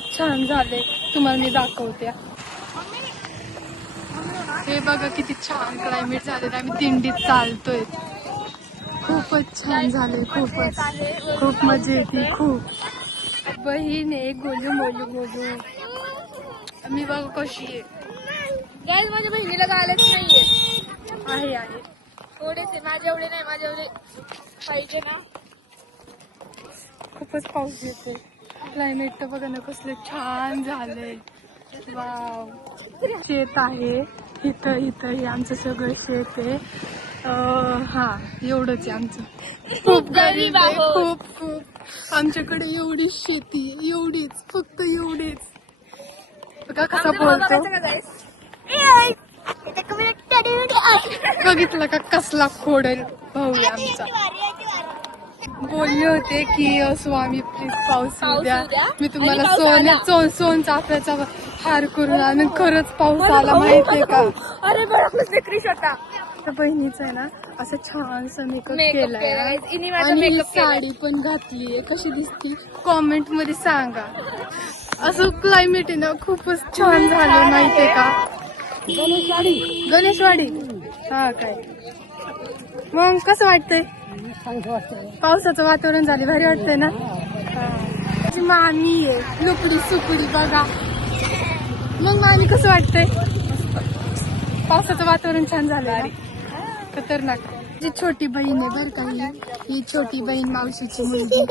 खूपच छान झाले, तुम्हाला मी दाखवते. हे बघा किती छान क्लायमेट झाले, आम्ही दिंडीत चालतोय. खूपच छान झाले, खूप मजा येते. खूप बहीण आहे गोलू मोलू गोलू. मी बघ कशी आहे. गाईज माझ्या बहिणीला गायलाच नाहीये. आहे थोडेसे माझ्या एवढे नाही, माझ्या एवढे पाहिजे ना. खूपच पाऊस येते. क्लायमेट तर बघा ना कसले छान झाले. वाव. शेत आहे इथं हे आमचं सगळं शेत आहे. हा एवढंच आहे आमचं. खूप गरीब आहे. खूप आमच्याकडे एवढीच शेती आहे, एवढीच, फक्त एवढीच. बघा कसा बोलतो. बघितलं का कसला खोडेल भाऊ आहे आमचा. बोलले होते की स्वामी प्लीज पाऊस येऊ द्या, मी तुम्हाला सोन चाफ्याचा हार करून आणि खरंच पाऊस आला. माहितीये का? अरे बरोबर क्रिश होता. तर बहिणीचं आहे ना असं छानसं मेकअप केलाय केलाय आणि ही साडी पण घातलीये. कशी दिसती कॉमेंट मध्ये सांगा. असं क्लायमेट आहे ना खूपच छान झालं. माहितीये का? गणेशवाडी. हा काय मग कसं वाटतंय? पावसाचं वातावरण झाले, भारी वाटतंय ना. माझी मामी आहे लुकडी सुकडी बघा. मग मामी कसं वाटतंय? पावसाचं वातावरण छान झालंय ना. खतरनाक. जी छोटी बहीण आहे बरं का, ही छोटी बहीण मावशीची मुलगी.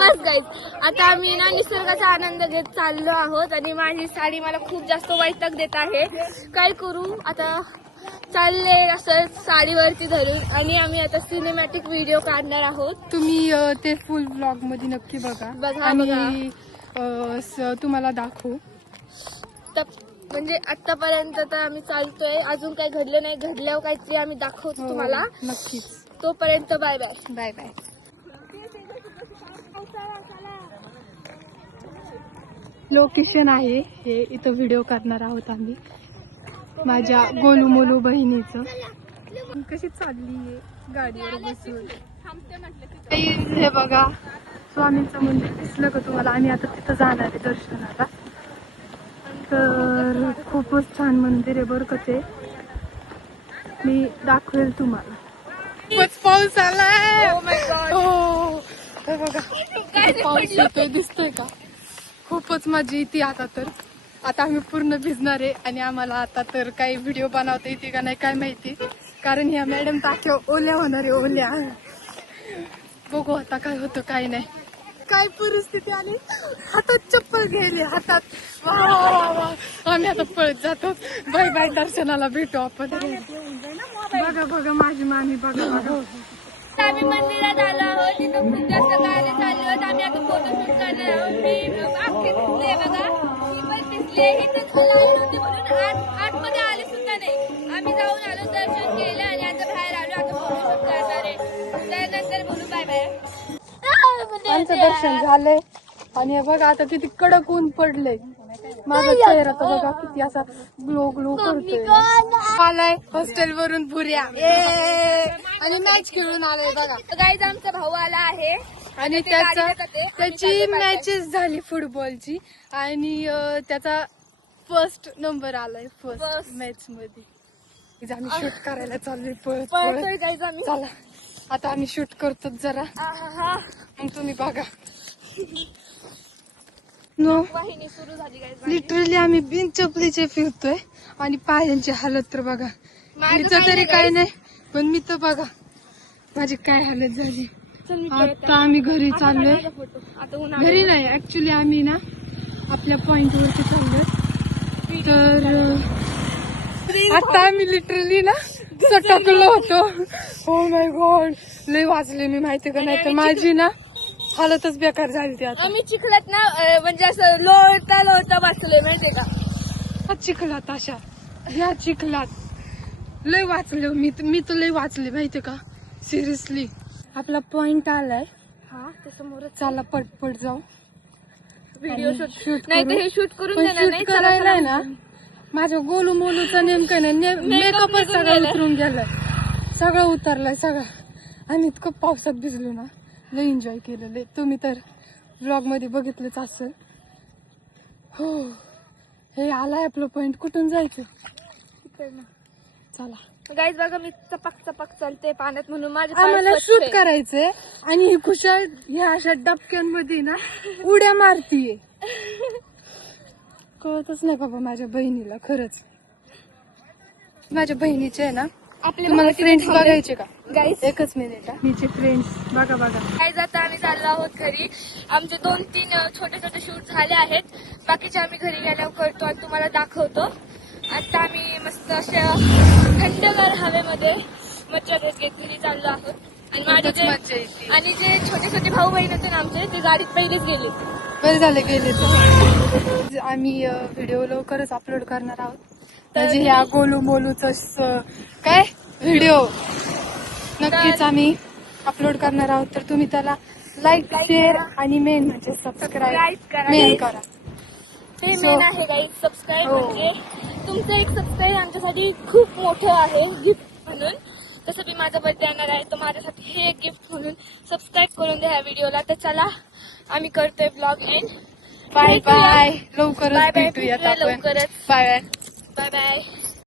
बस गाईज आता आम्ही ना निसर्गाचा आनंद घेत चाललो आहोत आणि माझी साडी मला खूप जास्त वैताग देत आहे. काय करू आता, चालले असं साडीवरती धरून आणि आम्ही आता सिनेमॅटिक व्हिडिओ काढणार आहोत. तुम्ही ते फुल ब्लॉग मध्ये नक्की बघा आणि तुम्हाला दाखवू. म्हणजे आतापर्यंत तर आम्ही चालतोय, अजून काही घडलं नाही. घडल्यावर काहीतरी आम्ही दाखवतो तुम्हाला. नक्कीच. तोपर्यंत bye bye. Bye bye. Location आहे हे, इथं व्हिडिओ करणार आहोत आम्ही माझ्या गोलू मोलू बहिणीचं. कशी चालली गाडीवर बसून. हे बघा स्वामींचं मंदिर दिसलं का तुम्हाला? आम्ही आता तिथं जाणार आहे दर्शनाला. तर खूपच छान मंदिर आहे बरं का ते, मी दाखवेल तुम्हाला. खूपच पाऊस आलाय. हो बघा पाऊस येतोय, दिसतोय का? खूपच मजा येते. आता आम्ही पूर्ण भिजणार आहे आणि आम्हाला आता तर काही व्हिडिओ बनवता येते का नाही काय माहिती, कारण ह्या मॅडम टाक्या ओल्या होणार आहे, ओल्या. बघू आता काय होतं काय नाही. काय परिस्थिती आली, हातात चप्पल गेली हातात. वा आम्ही आता पळत जातो. बाय बाय, दर्शनाला भेटू आपण. बघा माझी मामी बघा. आम्ही मंदिरात आलो आहोत, तिथं खूप जास्त गाणे चालले आहोत. आम्ही आता फोटोशूट करणार आहोत. मी अख्खी भिजले बघा, मी पण भिजले. इथे खाली आली नव्हती म्हणून आतमध्ये आले सुद्धा नाही. आम्ही जाऊन आलो, दर्शन केलं आणि आता बाहेर आलो. आता फोटोशूट करणार आहे, त्यानंतर बोलू बाय बाय. आमचं दर्शन झालंय आणि हे बघा आता किती कडक ऊन पडले. माझा चेहरा तर बघा किती असा ग्लो करतोय. आलाय हॉस्टेल वरून पुऱ्या आणि मॅच खेळून आलोय बघा. गाईज आमचा भाऊ आला आहे आणि त्याची मॅचेस झाली फुटबॉलची आणि त्याचा फर्स्ट नंबर आलाय फर्स्ट मॅच मध्ये. आम्ही शूट करायला चाललोय पळत. चला आता आम्ही शूट करतो जरा, मग तुम्ही बघा. वाहिनी सुरू झाली गाईज. लिटरली आम्ही बिन चपलीचे फिरतोय आणि पायांची हालत तर बघा. तिचं तरी काय नाही, पण मी तर बघा माझी काय हालत झाली. आता आम्ही घरी चाललोय. घरी नाही, ऍक्च्युली आम्ही ना आपल्या पॉइंट वरती चाललोय. तर आता आम्ही लिटरली ना सटकलो होतो. हो माय गॉड, लय वाचले मी, माहिती का? नाही तर माझी ना हालतच बेकार झाली ती. आता आम्ही चिखलात ना म्हणजे असं लोळता वाचले माहितीये का? चिखलात अशा या चिखलात लय वाचले मी तर लय वाचले माहितीये का? सिरियसली. आपला पॉइंट आलाय. समोर चला पटपट जाऊ. व्हिडिओ शूट नाही तर हे शूट करून देणार नाही. करायला ना माझ्या गोलू मोलूचा नेमकं नाही, मेकअपच सगळं उतरून गेलाय, सगळं उतरलंय सगळं. आम्ही इतकं पावसात भिजलो ना, लय एन्जॉय केलेले. तुम्ही तर व्लॉग मध्ये बघितलंच असेल. हो, हे आलाय आपलं पॉइंट. कुठून जायचं? चला गाईज बघा मी चपाक चपाक चालते पाण्यात म्हणून माझे पाय आम्हाला स्वच्छ शूट आहे. करायचंय आणि ही खुशाल ह्या अशा डबक्यांमध्ये ना उड्या मारतीये. कळतच नाही बाबा माझ्या बहिणीला. खरंच माझ्या बहिणीचे आहे ना, तुम्हाला फ्रेंड्स बघायचे का? गाईज एकच मिनिट. हिचे फ्रेंड्स बघा बघा. गाईज आता आम्ही चाललो आहोत घरी. आमचे 2-3 छोटे छोटे शूट झाले आहेत. बाकीचे आम्ही घरी गेल्यावर करतो आणि तुम्हाला दाखवतो. आता आम्ही मस्त अशा थंडगार हवेमध्ये मज्जा घेत घरी चाललो आहोत. आणि माझे खूपच मज्जा येते. आणि जे छोटे छोटे भाऊ बहीण होते ना आमचे, ते गाडीत पहिलेच गेले. बरं झालं गेले तर. आम्ही व्हिडिओ लवकरच अपलोड करणार आहोत. म्हणजे ह्या गोलू मोलूच काय व्हिडिओ नक्कीच आम्ही अपलोड करणार आहोत. तर तुम्ही त्याला लाईक शेअर आणि मेन म्हणजे सबस्क्राईब करा मेन guys. करा. ते So- मेन आहे गाईज. सबस्क्राईब हो. म्हणजे तुमचं एक सबस्क्राईब आमच्यासाठी खूप मोठं आहे गिफ्ट म्हणून. तसं मी माझा बर्थडे येणार आहे, तर माझ्यासाठी हे एक गिफ्ट म्हणून सबस्क्राईब करून द्या ह्या व्हिडिओला. तर चला आम्ही करतोय ब्लॉग एंड. बाय भेटूया. बाय. लवकरच Bye bye. भेटूयात भेटूया आपण. लवकरच. Bye bye. Bye bye.